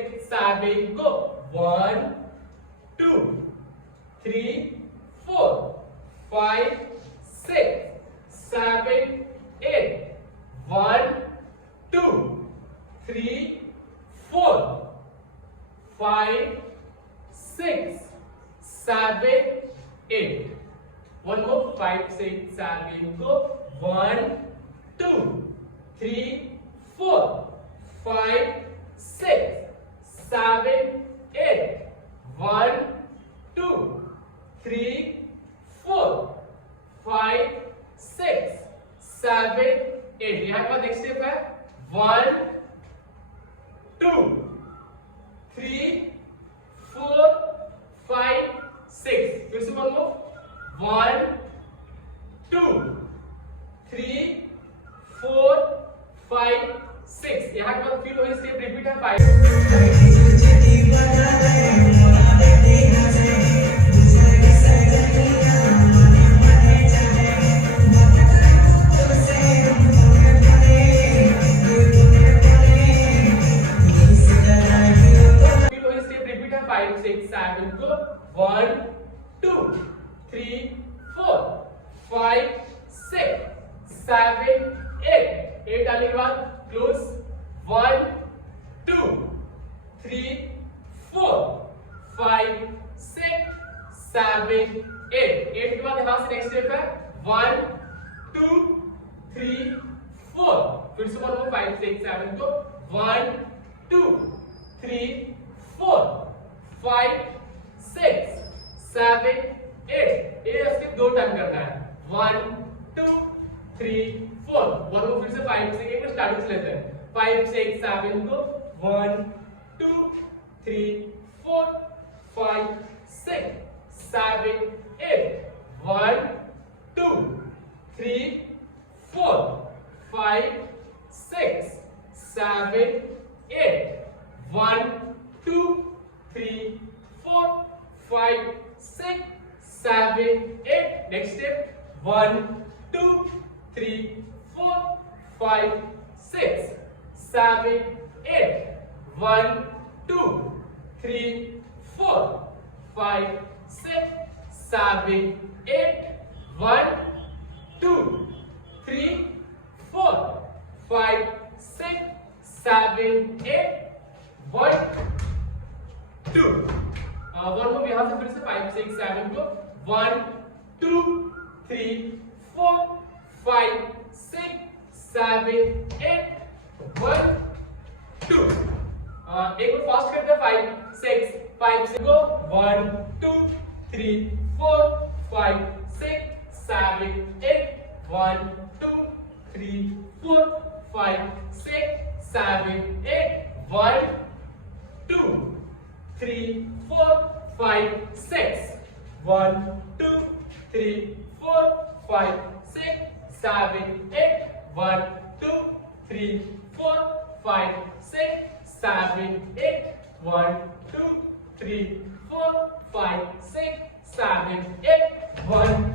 6, 7, go. 1, 2, 3, 4, 5, 6, 7, 8. 1, 2, 3, 4, 5, 6, 7, 8. One more. 5, 6, 7, go. 1, 2, 3, 4, 5, 6, 7, 8. 1, 2, 3, 4, 5, 6, 7, 8. यहाँ के बाद नेक्स्ट स्टेप है 1, 2, 3, 4, 5, 6. फिर से बोलो 1, 2, 3, 4, 5, 6. यहाँ के बाद फिर वही स्टेप रिपीट है 5. फिर से बोलो 5, 6, 7 को 1, 2, 3, 4, 5, 6, 7, 8. ये स्टेप 2 टाइम करना है 1, 2, 3, 4. बोलो फिर से 5 से एक स्टार्टिंग से लेते हैं 5, 6, 7 को 1, 2, 3, 4, 5, 6, 7, 8. 1, 2, 3, 4, 5, 6, 7, 8. 1, 2, 3, 4, 5, 6, 7, 8. Next step 1, 2, 3, 4, 5, 6, 7, 8. 1, 2, 3, 4, 5, 6, 7, 8. 1, 2, 3, 4, 5, 6, 7, 8. 1, 2. वन को यहां से फिर से 5, 6, 7 को 1, 2, 3, 4, 5, 6, 7, 8. 1, 2. एक बार फास्ट करते हैं 5, 6, 5 से go 1, 2, 3, 4, 5, 6, 7, 8. 1, 2, 3, 4, 5, 6, 7, 8. 1, 2, 3, 4, 5, 6. 1, 2, 3, 4, 5, 6, 7, 8. 1, 2, 3, 4, 5, 6, 7, 8. 1, 2, 3, 4, 5, 6, 7, 8. 1,